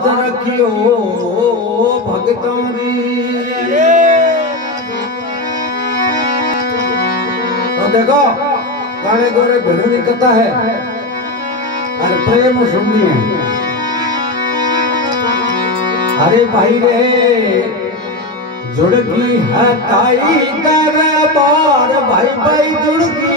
लाज रखियो भगतों री। तो देखो काले गोरे भेड़ों की कथा है और प्रेम सुननी है। अरे भाई रे जुड़की है ताई दरबार भाई भाई जुड़की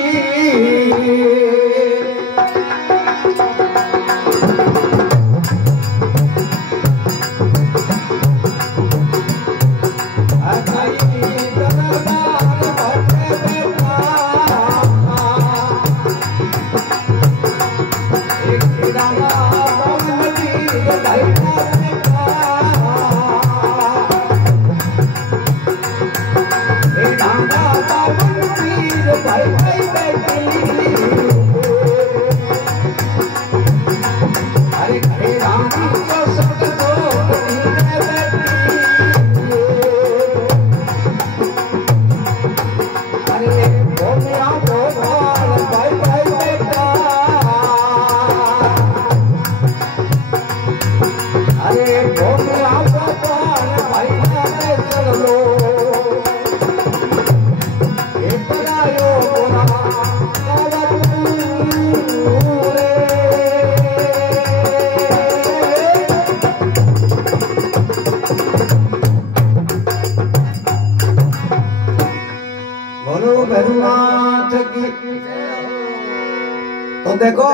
तो देखो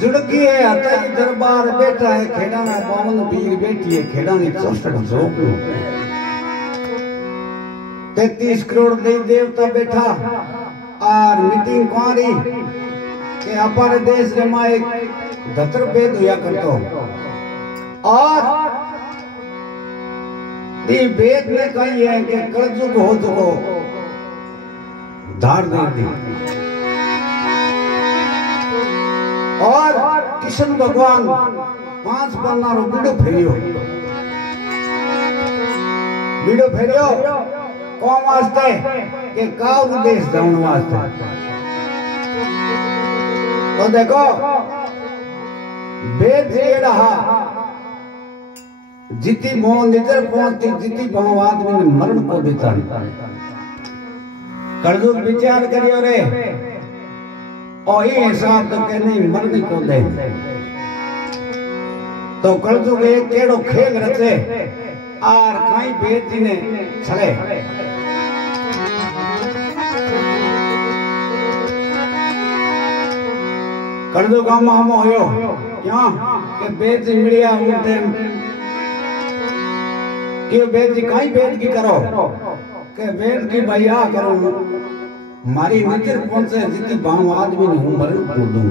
जुड़की है अतई दरबार बैठा है खेड़ाना पवन वीर बैठी है खेड़ानी 64 झोपड़ू 33 करोड़ देव देवता बैठा और मीटिंग कुआरी के हमारे देश में माए धतर भेद हुआ करतो और ये वेद में कही है कि कलयुग हो चुको धार दे दी और कृष्ण भगवान 5 पन्ना रो बीड़ो फेरियो कौन वास्ते के काव देश जाने वास्ते। तो देखो वेद ये रहा जिति मोह निजर पहुंचती जिति भाव आदमी ने मरण को देता कलयुग विचार करियो रे और ये हिसाब तो कहने मरने को दे। तो कलयुग एक केड़ो खेल रचे और कई बेटी ने छले कलयुग हम होयो क्या के बेटी मिलिया उनते कि बेटी कई बेट की करो के बेट की भैया करो मारी नजर पहुंचे जितनी बाहु आदमी ने हूं मरण को दूं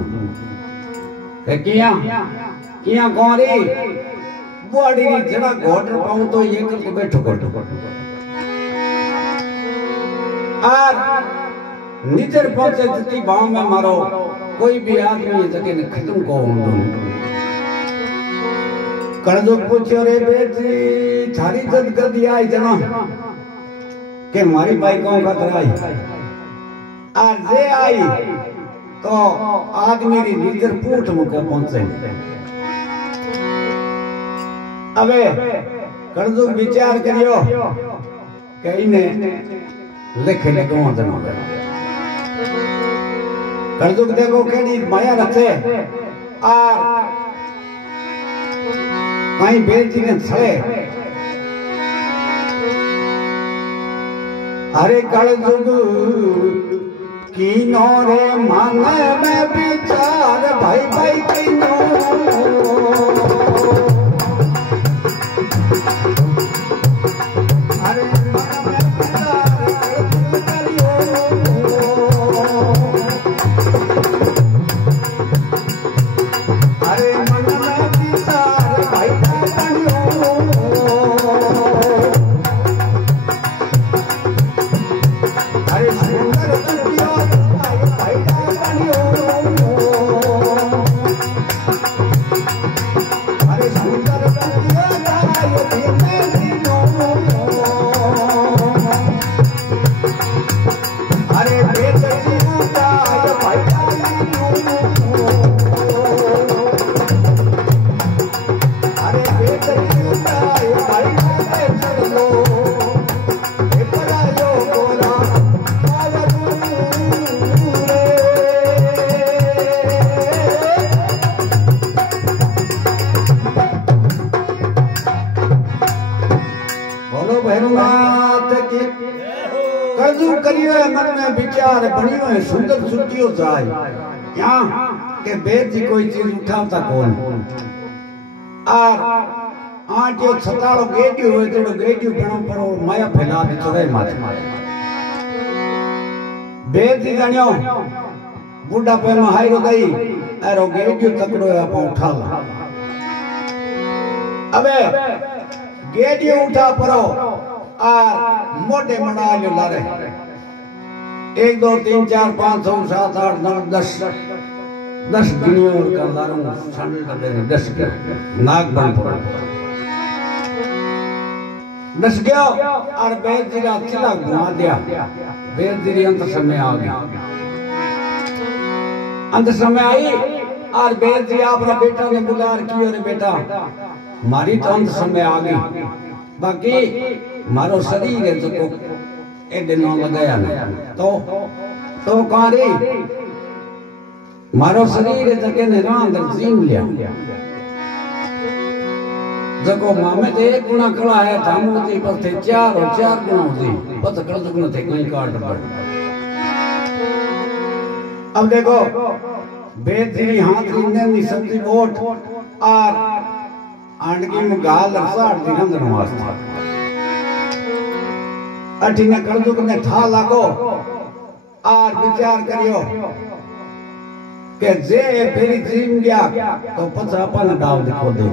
के किया गौरी बुआड़ी जड़ा घोट पाऊं तो ये करके बैठो और निजर पहुंचे जितनी बाहु में मारो कोई भी आदमी जगह ने खत्म को दूं। कलयुग पूछो रे बेटी थारी जद गदी आई जना के मारी भाई कौन खतरा आई और जे आई तो आदमी री निजर पूठ मुके पहुंचे। अबे कलयुग विचार करियो के इन्हें लिखे ले कौन जना कलयुग देखो केड़ी माया रचे और कहीं बेटी ने छे अरे कलयुग की नौरे मन में विचार भाई भाई की नो अरे मन में विचार करियो अरे मन में विचार भाई करियो अरे सुंदर कड़जू करियो है मन में विचार बनियो है सुंदर सुतियो जाए यहाँ के बेद जी कोई चीज उठाता कौन और आज जो छताड़ो गेडियो हुए तेड़ो गेडियो बनो परो माया फैला दी चोरे माथे बेद जी जानियो बुढ़ा पे में हाई रोदाई एरो गेडियो तकड़ो है आप उठा ला अबे गेडियो उठा परो और मोटे मना लो लारे 1 2 3 4 5 6 7 8 9 10 10 गिनियों का लारूं शामिल कर दे 10 के नाग बन पड़ा 10 गया और बेद जी का चिल्ला घुमा दिया बेद जी अंत समय आ गया अंत समय आई और बेद जी अपना बेटा ने बुला रखी अरे बेटा मारी तो अंत समय आ गई बाकी मारो शरीर है तो एक दिन लगाया ना तो कारी मारो शरीर है जके ने अंदर जीव लिया जको मामे ते एक गुना कला है धामो ती पर थे 4 और 4 गुना होती पत कर दुगना थे कहीं काट पर अब देखो बेद जी हाथ रीने नी सब्जी बोट और आंडगी में गाल साड़ दी अंदर वास्ते अठीने कड़दुक ने ठा लागो और विचार करियो के जे फेरी जीम गया तो पचा अपन डाल देखो दे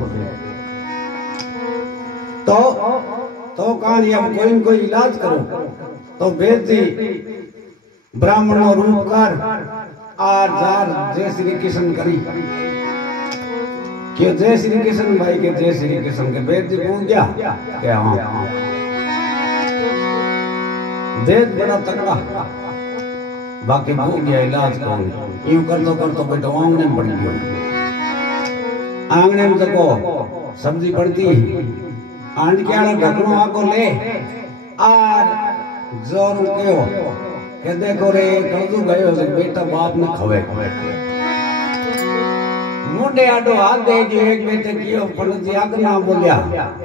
तो कहानी अब कोई इलाज करो तो बेद जी ब्राह्मणों रूप कर और जार जय श्री कृष्ण करी क्यों जय श्री कृष्ण भाई के जय श्री कृष्ण के बेद जी पूछ गया क्या हाँ देख बड़ा तगड़ा बाकी भूल गया इलाज करो यूं कर तो बेटा आंगने में पड़ गयो आंगने में देखो सब्जी पड़ती आंड के आड़ा ढकनो आको ले और जोर कहो के देखो रे कड़दू गयो से बेटा बाप ने खवे मुंडे आडो हाथ दे जो एक बेटे कियो पंडित जी आग ना बोलिया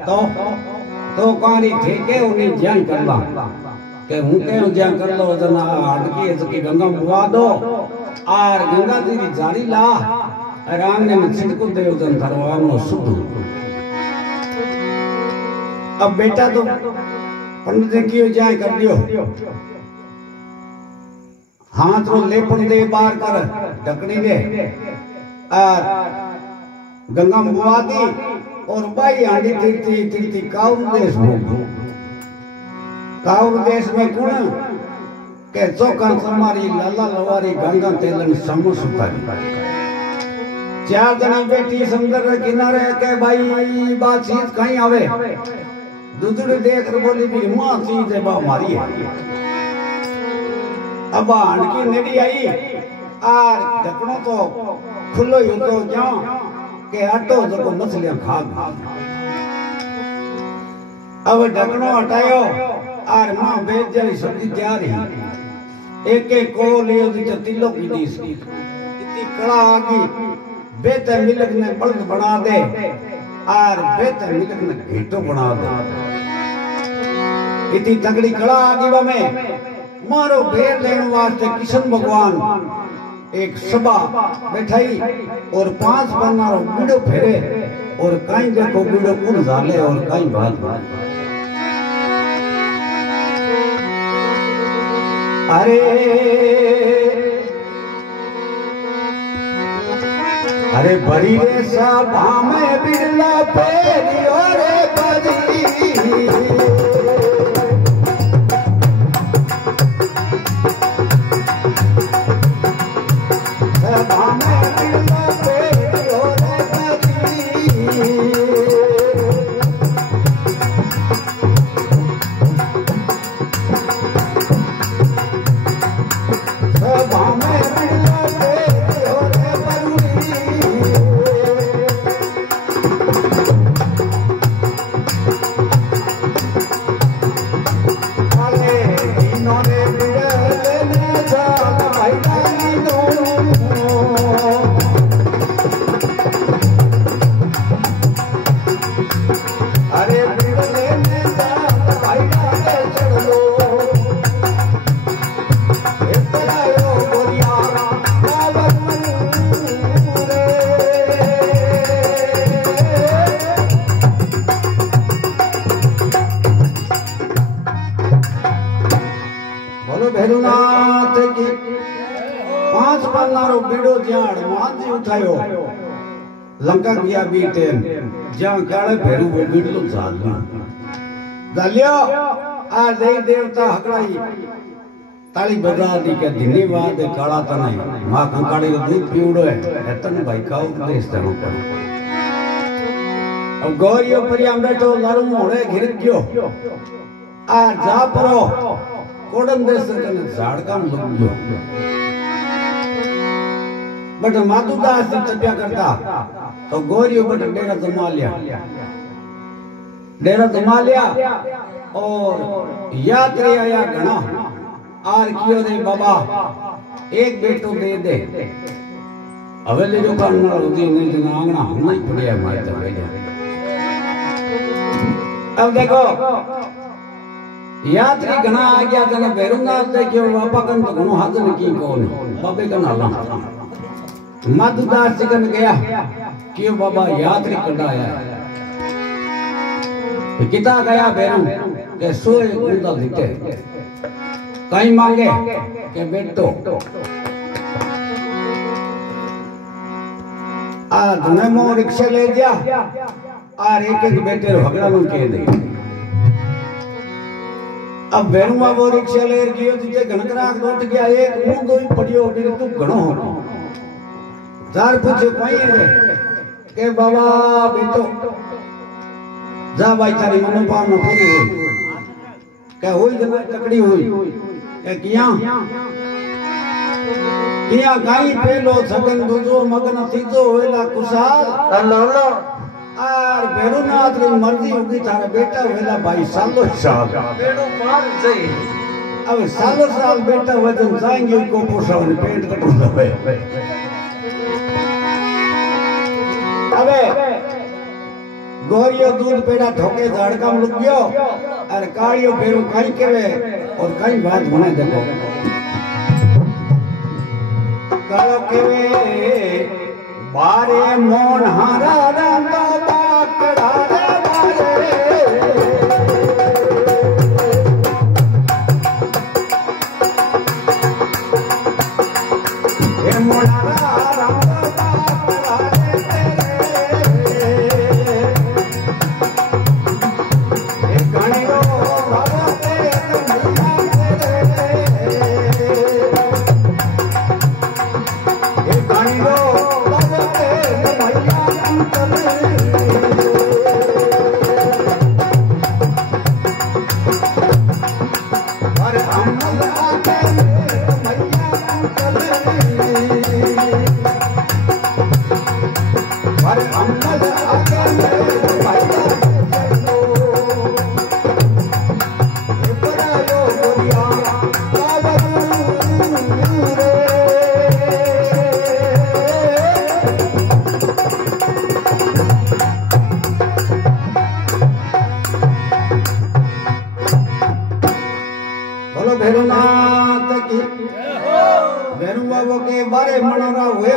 तो कारी ठेके उन्हें ज्ञान करला के हूं के ज्ञान कर लो जना अटकी तो की गंगा बुआ दो और गंगा जी की जारी ला राम ने छिड़क दे उदन धरवा नो शुद्ध अब बेटा तो पंडित जी कियो ज्ञान कर दियो हाथ रो लेपन दे बाहर कर ढकनी दे और गंगा बुआ दी और बाई हांडी तिरती काउर देश हो काउर देश में कुण के चौकन समारी लाला लवारी गंगा तेलन समूह सुतारी 4 जनी बेटी समुद्र किनारे के भाई बातचीत कहीं आवे दूसरे देख बोली भी मां चीज है बा मारी है अब हांडकी नेड़ी आई और ढकनो तो खुलो ही तो क्यों के हटो जो मछलियां खा अब ढकनो हटायो और मां बेद जरी सब्जी तैयार है एक को लियो दी तिलो की दी इतनी कड़ा आ गई बेहतर मिलक ने बल्द बना दे और बेहतर मिलक ने घीटो बना दे इतनी तगड़ी कड़ा आ गई में मारो भेड़ लेने वास्ते कृष्ण भगवान एक सभा बैठाई और 5 बनारो गुड़ो फेरे और कहीं देखो गुड़ो कुन झाले और कहीं बात अरे बड़ी रे सभा में बिरला फेरी और बड़ी सभा में बिरला फेरी और बड़ी उठायो लंका किया बीते जहां काले भैरू वो बिटलो जालियो जालियो आ देई देवता हकड़ाई ताली बजा दी के धन्यवाद काला तनाई मां कंकाड़ी को दूध पीउड़ो है एतन भाई का उपदेश देनो पड़ो अब गौरियो परियाम बैठो लारू मोड़े घिर गयो आ जा परो कोडम देश कने झाड़काम लग गयो बट मातुदास जी तप्या करता तो गौरियो बट डेरा जमा लिया और यात्री आया घना आर कियो रे बाबा एक बेटो दे दे हवेली जो काम ना होती नहीं तो आंगना हम नहीं पड़िया मारे तो भेजा अब देखो यात्री घना आ गया जने भैरुनाथ देखियो बाबा कन तो घणो हाजर की कोन बाबे कन हला माधुदास जी कन गया क्यों बाबा यात्री कढ़ाया किता गया भैरू के सोए कुंदा दिते कहीं मांगे के बेटो आ धने मो रिक्शा ले जा आ एक एक बेटे भगड़ा में कह दे अब भैरुआ वो रिक्शा ले गयो तुझे घनकराक लौट गया एक मुंह दो ही पड़ियो फिर तू घणो हो जार पूछे कोई रे के बाबा बेटो जा भाई तारी मनोकामना पूरी हुई के होई जब तकड़ी हुई के किया गाई पेलो सगन दूजो मगन तीजो वेला कुशाल अल्लाह आर भैरुनाथ री मर्जी होगी थारे बेटा वेला भाई सालो साल बेड़ो पार सही अब सालो साल बेटा वजन जाएंगे को पोषण पेट कटो दबे अबे गोरियो दूध पेड़ा ठोके झाड़काम लुक गयो और काड़ियो भैरू कई केवे और कई बात बने देखो करो केवे बारे मोन हारा रंगा बाकड़ा रे बारे ए मोना रंगा बाकड़ा रे ए कणियो भगते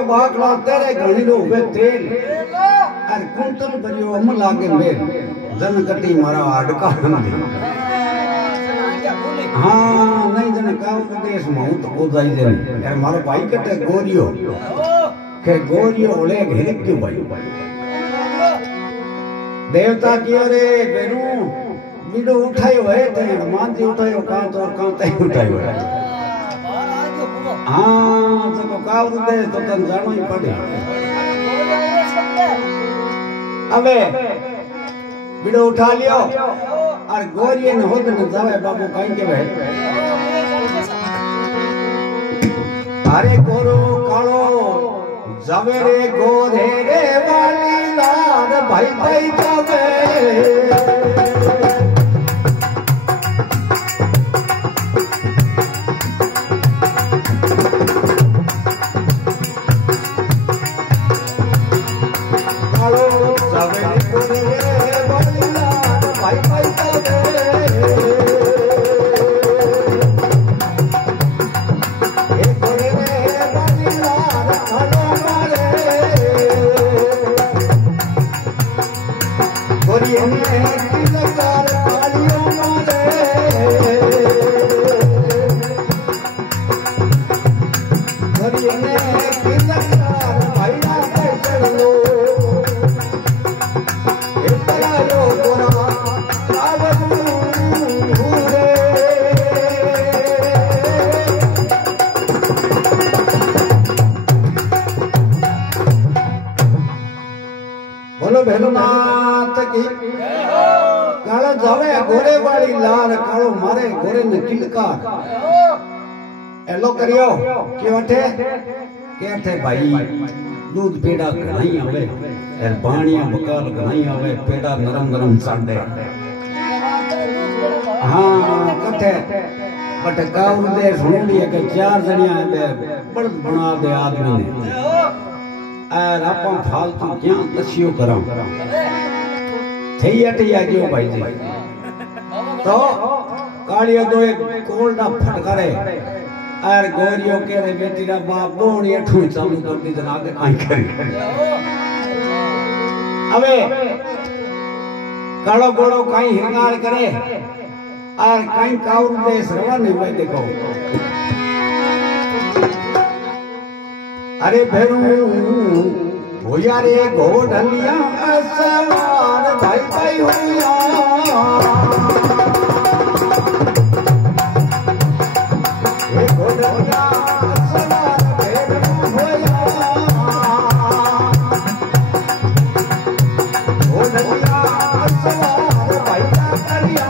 बाकड़ा तेरे घणीरो हुए तेल और कुंतल भरियो हम लागे मेल जन कटी मारा हाडका हंदी हां नहीं जन काव देश में तो कोदाई दे यार मारो भाई कटे गोरियो के गोरियो ओले घेर क्यों भाई देवता कियो रे बेरू बीडो उठायो है ते मान जी उठायो कां तो कां ते उठायो है हाँ जब काव दे तो तन जानो ही पड़े अबे बिड़ो उठा लियो और गोरिये न होद न जावे बाबू कहीं के भाई अरे गोरो कालो जावे रे गोरे रे वाली लाड भाई भाई जावे भाई जावे घोड़े वाली लार कालो मारे घोड़े ने किलकार एलो करियो क्यों अठे के अठे भाई दूध पेड़ा घणाई आवे और पानिया बकाल घणाई आवे पेड़ा नरम नरम साडे हाँ कठे बट काउर दे सुनड़ी के चार जणिया दे बड़ बना दे आदमी ने और आपन फालतू क्या तसियो करां थई अटिया क्यों भाई जी तो कालियो तो एक कोल्डा फटकारे और गोरियो के रे बेटी रा बाप बोणी अठू चालू कर दी जना के काई करी अबे कालो गोड़ो काई हिंगार करे और काई काउर दे सरवा नहीं भाई देखो अरे भेरू हो यार ये घोड़लिया सवार भाई भाई हुआ ये घोड़लिया सवार भेरू होया घोड़लिया सवार भाई करिया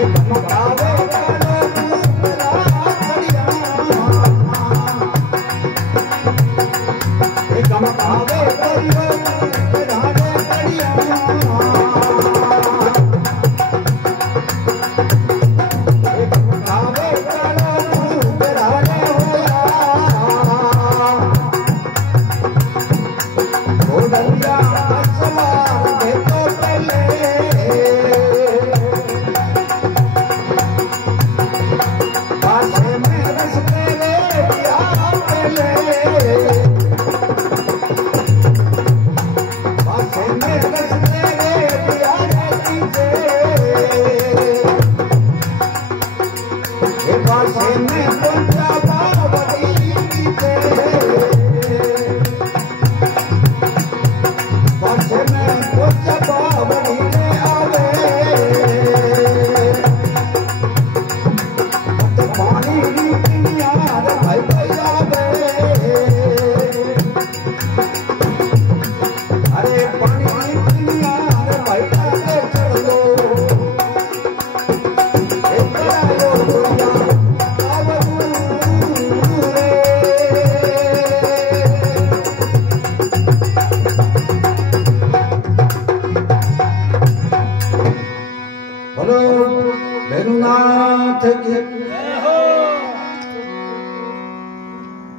एक मुकावे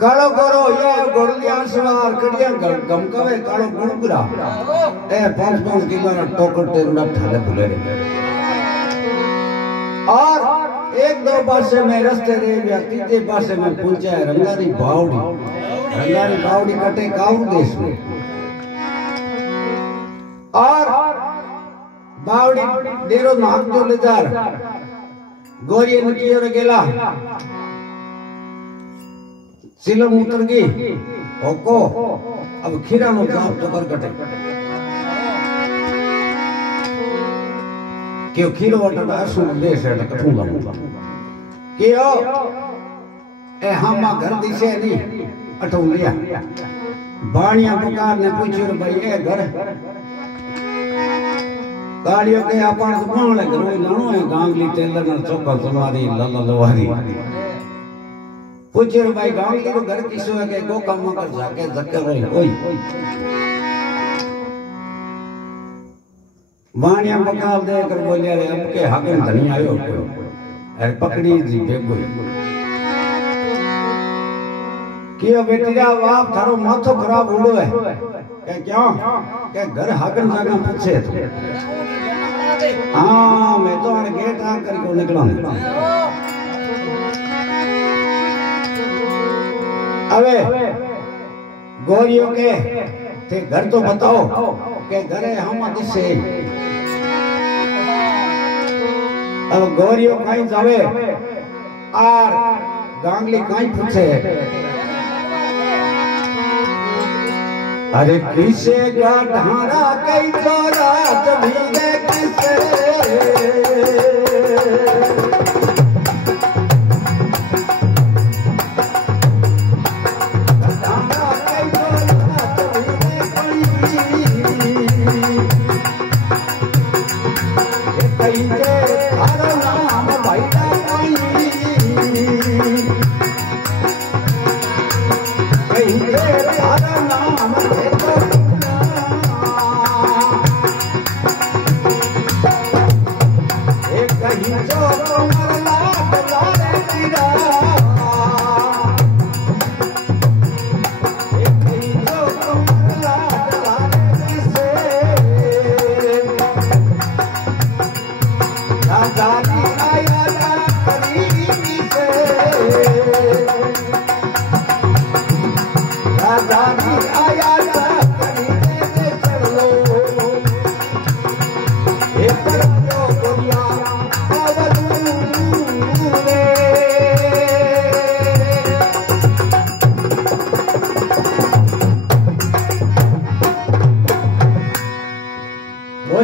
कालो करो ये गोड़लिया सवार कड़िया गम कवे कालो गुणगुरा ए 5-5 किलो टोकर ते न ठाले भूले और एक दो पासे में रास्ते रे या तीसरे पासे में पहुंचा है रंगारी बावड़ी कटे काउर देश में और बावड़ी डेरो नाक जो ले जार गोरी ने कियो रे गेला सिलम उतर गई ओको अब खीरा नो जाप चकर कटे क्यों खीरो वटा असु देश है कठूंगा क्यों ए हमा घर दिसे नहीं अठू लिया बाणिया पुकार ने पूछो भाई ए घर गाड़ियों के अपन कौन ले करो लानो है गांगली टेलर न चौका तुम्हारी लला लवारी पूछे भाई गांगली को घर किसो है के गो काम कर जाके जक्कर रही ओई वाणिया पकाल दे कर बोलिया रे अब के हागन धनी आयो अरे पकड़ी जी बेगो कियो बेटिया बाप थारो माथो खराब होड़ो है के क्यों के घर हागन जागा पूछे हां मैं तो अन गेट आ कर को निकला अबे गोरियों के थे घर तो बताओ के घरे हम दिसे अब गोरियों कहीं जावे और गांगली कहीं पूछे अरे किसे का ढारा कई तोरा जमीने किसे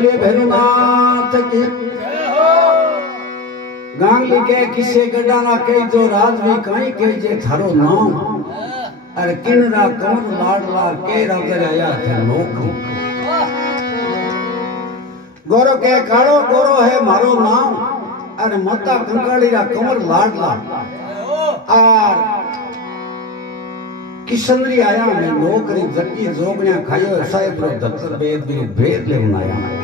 बोलिए भैरवनाथ की गांगली के किसे गडाना के जो राजवी कहीं के जे थारो नाम अरे किनरा कमर लाडला के राजराया थे लोक गोरो के काड़ो गोरो है मारो नाम अरे माता कंकाली रा कमर लाडला और किशनरी आया में नौकरी जकी जोगणिया खायो साहेब रो दत्तर वेद भी भेद ले बनाया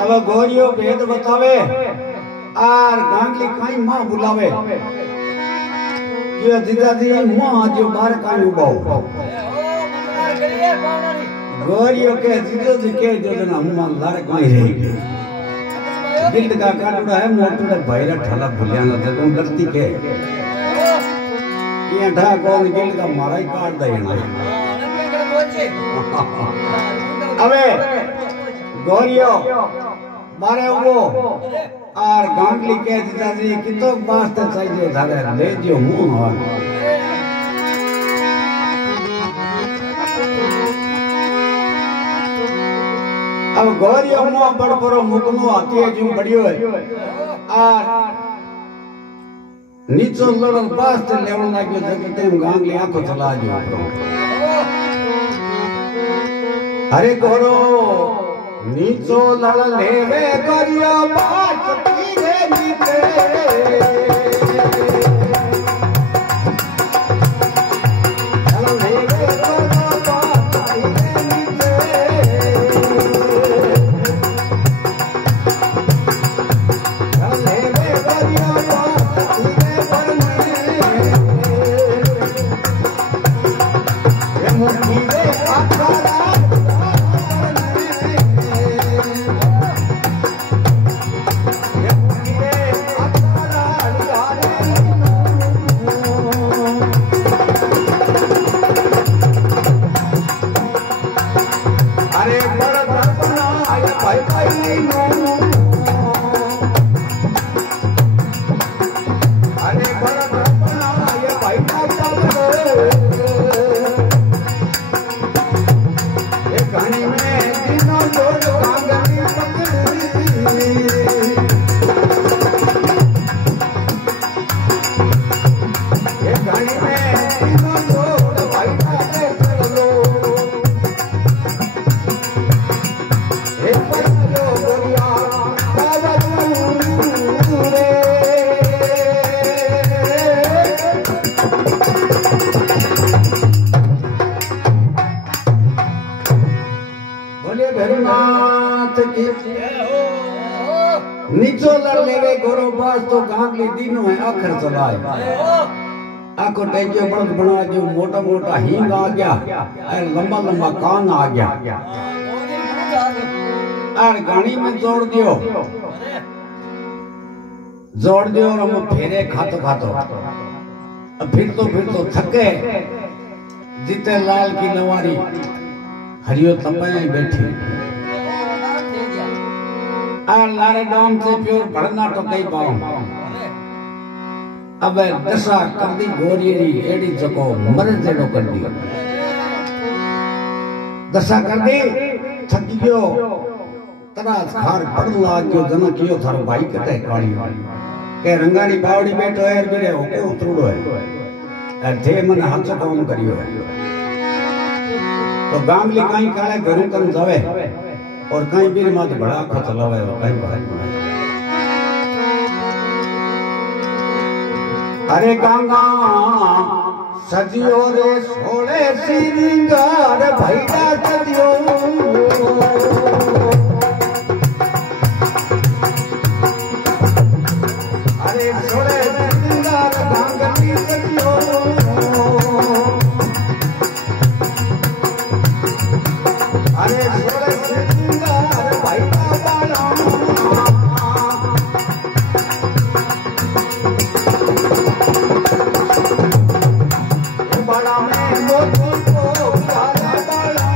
अब गोरियो भेद बतावे और गांगली काई मां बुलावे कि दीदाजी मां जो बार काई उबाओ गोरियो के दीदाजी के जो ना मां लार काई रही गिल्ड का काटुड़ा है मोटुड़ा भाईरा ठाला भुलिया ना ते तुम डरती के ये ढा कौन गिल्ड का मारा ही काट देना अबे गोरियो मारे वो और गांगली के दीदाजी कितो वास्ते चाहिए थारे ले जो मुंह और अब गोरियो मुंह बड़ परो मुकनो आती है जो बढ़ियो है और नीचो लड़न वास्ते लेवन लागियो जगते गांगली आंखों चला जो अरे गोरो नीचो लड़ लेवे गोरियो बात कीरे नीचे लड़ लेवे गोरियो बात कीरे नीचे लड़ लेवे गोरियो बात कीरे पर में ये मुट्ठी रे आखारा नीचो लड़ लेवे गोरो बास तो गांगली दिनों है आखिर चलाए आको टेकियो बड़द बना जो मोटा मोटा हींग आ गया और लंबा लंबा कान आ गया और गाड़ी में जोड़ दियो और हम फेरे खातो खातो फिर तो थके जीते लाल की नवारी हरियो तपे बैठी और लारे डाम से प्योर बढ़ना तो कई पाऊं अब दशा कर दी गोरियरी एडी जको मर जेड़ो कर दी दशा कर दी थकी गयो तरास खार पड़ लाग गयो जना कियो थारो भाई कटे काली के रंगानी बावड़ी बैठो है बिरे होके उतरड़ो है और थे मन हाथ काम करियो है तो गांगली काई काले घरू कन जावे और कहीं भी मात बड़ा को चलावे और कहीं बाहर अरे गंगा सजियो रे सोले सिंगार भैया सजियो अरे सोले सिंगार गंगा सजियो अरे सोले सिंगार भैया बाला बड़ा में मोती को प्यारा बाला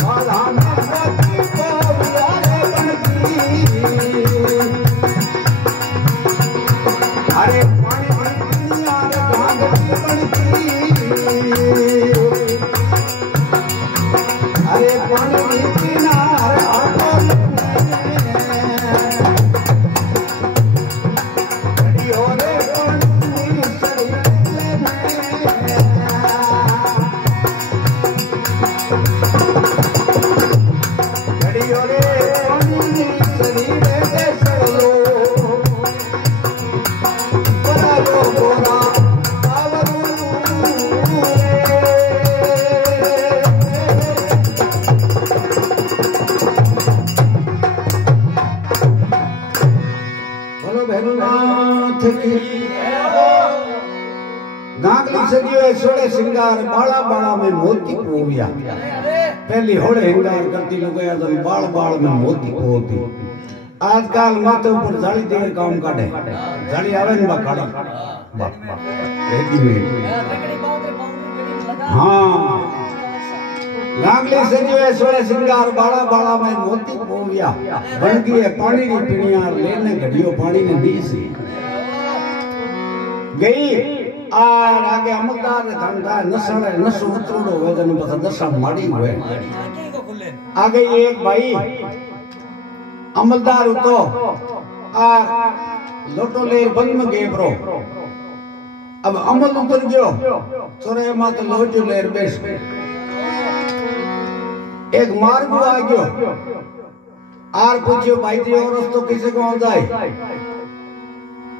बाला में मोती को प्यारे बनती अरे पानी बनती यार गांगटी बनती सोड़े सिंगार बाला बाला में मोती पोविया पहली होड़े हिंगार करती लोग यार तो बाल बाल में मोती पोती आजकल माथे ऊपर जाली देर काम काटे जाली आवे न बकाड़ा हाँ नागली सजिए सोड़े सिंगार बाला बाला में मोती पोविया बनगी है पानी री पिनिया लेने घड़ियो पानी ने दी सी गई और आगे अमलदार ने धंधा नसड़े नसो उतरोड़ो वेदन बस दशा माड़ी हुए आगे एक भाई अमलदार उतो आ लोटो ले बंद में गए ब्रो अब अमल उतर गयो सोरे मात लोटो ले बेस एक मार्ग आ गयो आर पूछियो भाई जी और रस्तो किसे को जाए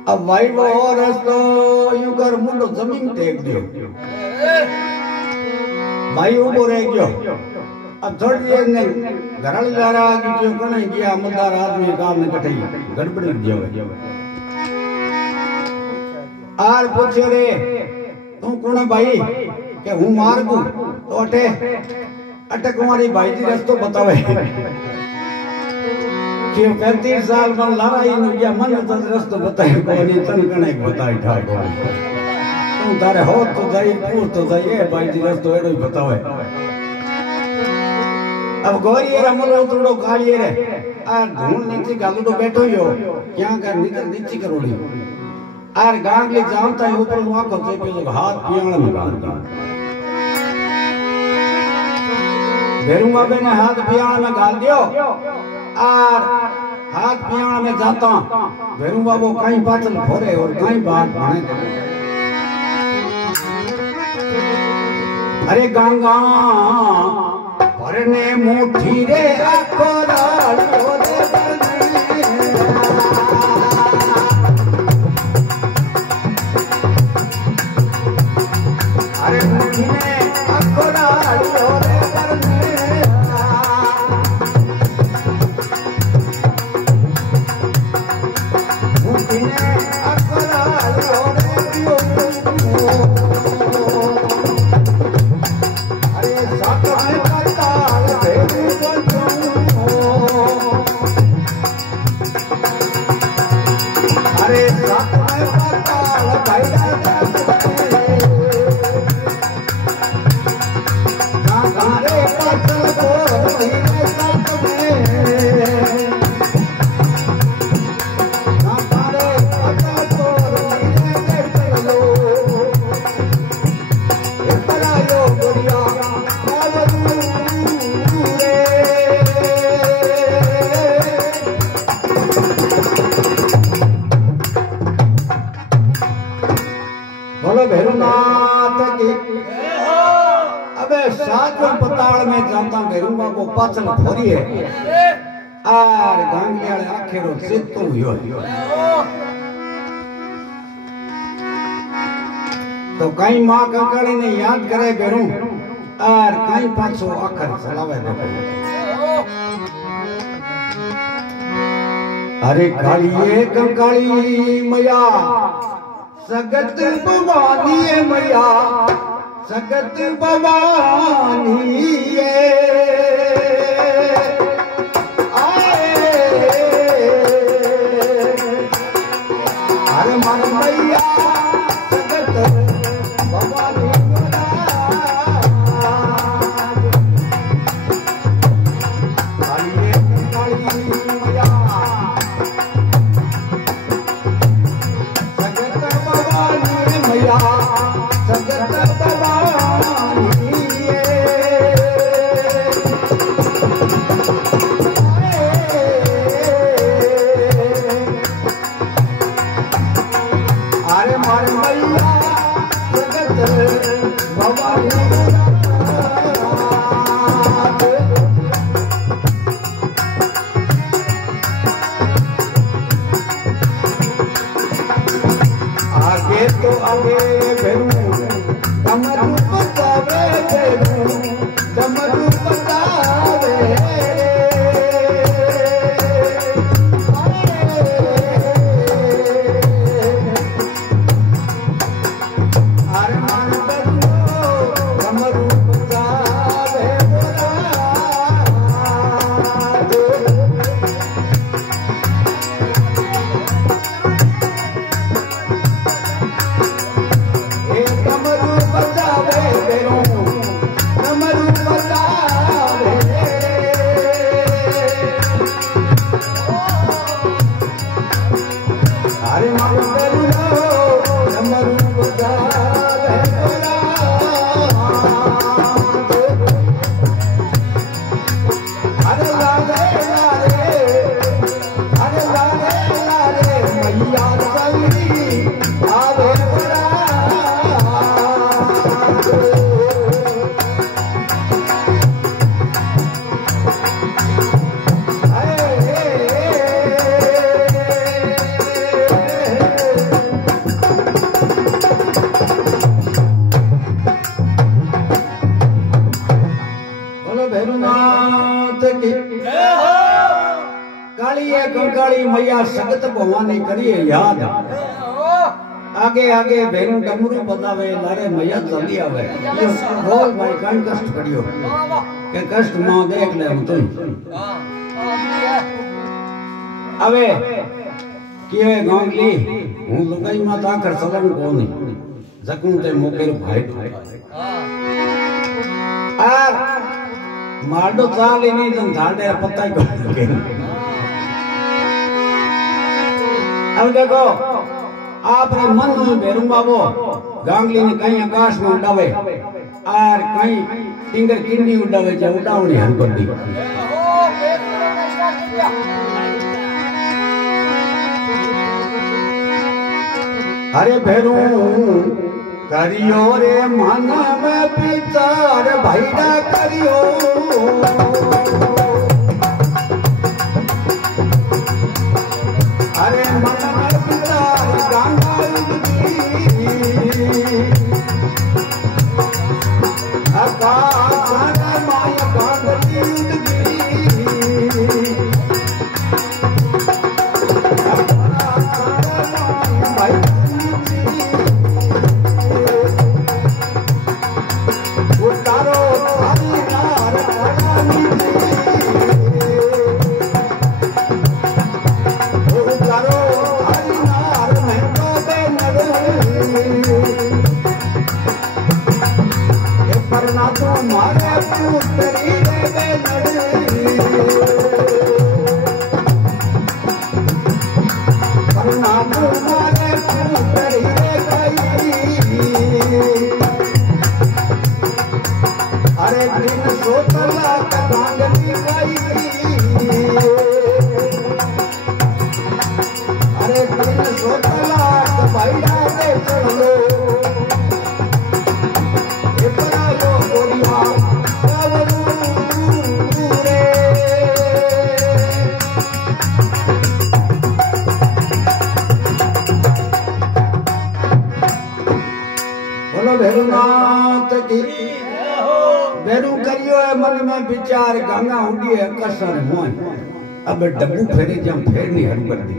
अब भाई वो और रस्तो यूं कर मुंडो जमीन टेक दियो भाई उबो रह गयो अब थोड़ी देर ने घरल जा रहा कि जो कने गया अमलदार आदमी काम ने कटई गड़बड़ दियो आर पूछे रे तू कौन भाई के हूं मार्गू तो अटे अटक हमारी भाई जी रस्तो बतावे कि 35 साल मन लारा ही नुया मन तो रस्तो बताए कोनी तन कने बताई ठा कोनी तू तारे हो तो जाई पूर तो जाई ए भाई जी रस्तो एडो बतावे अब गोरी रे अमल उतड़ो काली रे आ ढूंढ नीचे गालू तो बैठो यो क्या कर नीचे नीचे करोड़ी आर गांगली जामता ऊपर वाको से पे हाथ पियाण में गालता भेरुआ ने हाथ पियाण में गाल दियो और हाथ पियाण में जाता भेरुआ वो कहीं पाचल फोरे और कहीं बात भाने अरे गंगा भरने मुट्ठी रे अकोराल रे अरे मुट्ठी में अकोराल रे पाचल फोरी है आर गांगलिया आखेरो सिद्धो हुयो तो कई मां कंकड़ी ने याद करे बेरू आर कई पाछो अखर चलावे देखो अरे कालिए कंकाली मैया सगत भवानी मैया सगत भवानी अरे मन मैया सगत भवानी मैया सगत भवानी मैया सगत अरे वाली मैया सगत भवानी करिए याद आगे आगे भेरू डमरू बतावे लारे मैया जल्दी आवे बोल भाई कहीं कष्ट करियो के कष्ट ना देख ले हम तुम अबे किए गांगली हूं लुगाई माता कर सलन कोनी जकूं ते मोके भाई और माडो चाल नहीं जन झाड़े पत्ता ही को अब देखो आपरे मन में बेरू बाबो गांगली ने कहीं आकाश में उड़ावे और कहीं टिंगर किन्नी उड़ावे जा उड़ावनी हन कर दी अरे भेरू करियो रे मन में विचार भैया करियो अरे मन में विचार गंगा आकाश माया गंगा विचार गंगा उड़ी है कसर मोन अब डब्बू फेरी जम फेर नहीं हर कर दी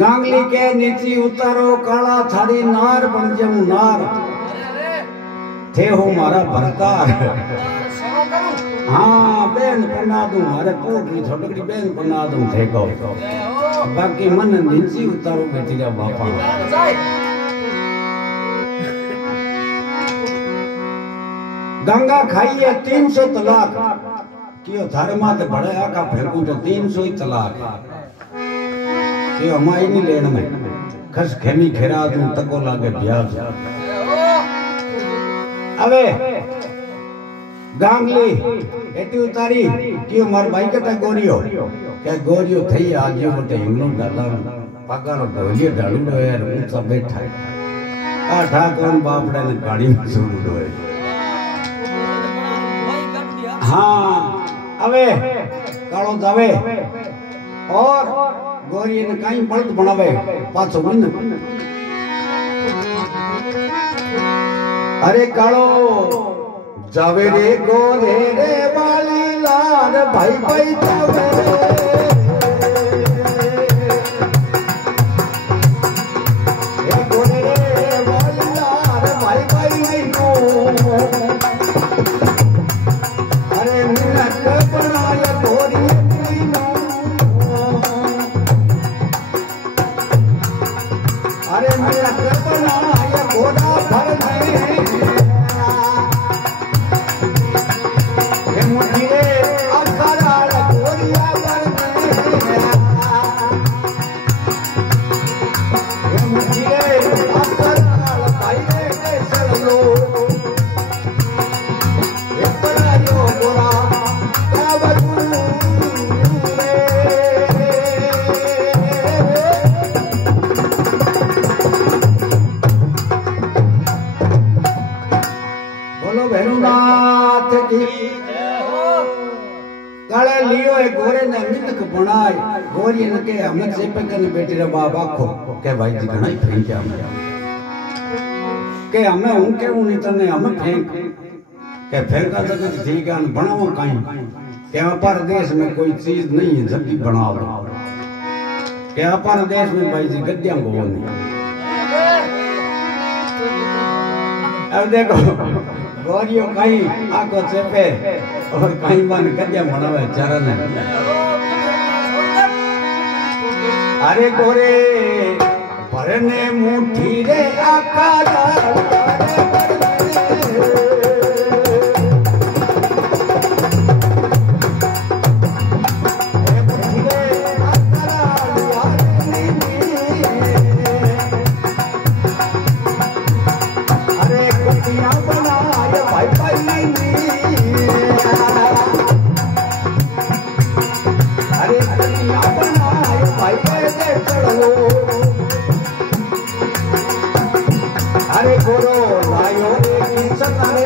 गांगली के नीचे उतारो काला थारी नार बन जम नार थे हो मारा भरता हाँ बेन बना दूं मारे पोटली छोटकड़ी बेन बना दूं थे को बाकी मन नीचे उतारो बेटी जा बापा गंगा खाई है 300 तलाक क्यों धर्मा ते बड़े आका फेंकू तो 300 ही तलाक क्यों हमारी नहीं लेन में खस खेमी खेरा दूं तको लागे ब्याज अबे गांगली एटी उतारी क्यों मार भाई कटा गोरियो क्या गोरियो थई आज जो बटे हिमलो डाला पगार ढोलिए डालू दो यार ऊंचा बैठा आ ठाकुर बापड़े ने गाड़ी में सुन दो हाँ अबे कालो जावे और गोरी ने कहीं पलट बनावे 500 मन अरे कालो जावे रे गोरे रे वाली लाल भाई भाई जावे रे गोरे रे वाली लाल भाई भाई नहीं को गोरी ने के हमें से पे कने बेटी रे बाबा को के भाई जी घणा ही फेंक के हमें हूं के उनी तने हमें फेंक के फेंका तो ठीक है बनावो काई कि अपर देश में कोई चीज नहीं है जबकि बना लो कि अपर देश में भाई जी गद्दियां को नहीं। अब देखो गोरियों कहीं आको चेपे और कहीं मन गद्दियां बनावे चरण अरे गोरे भरने मुट्ठी रे आकार अरे गोरो लायो रे सतारे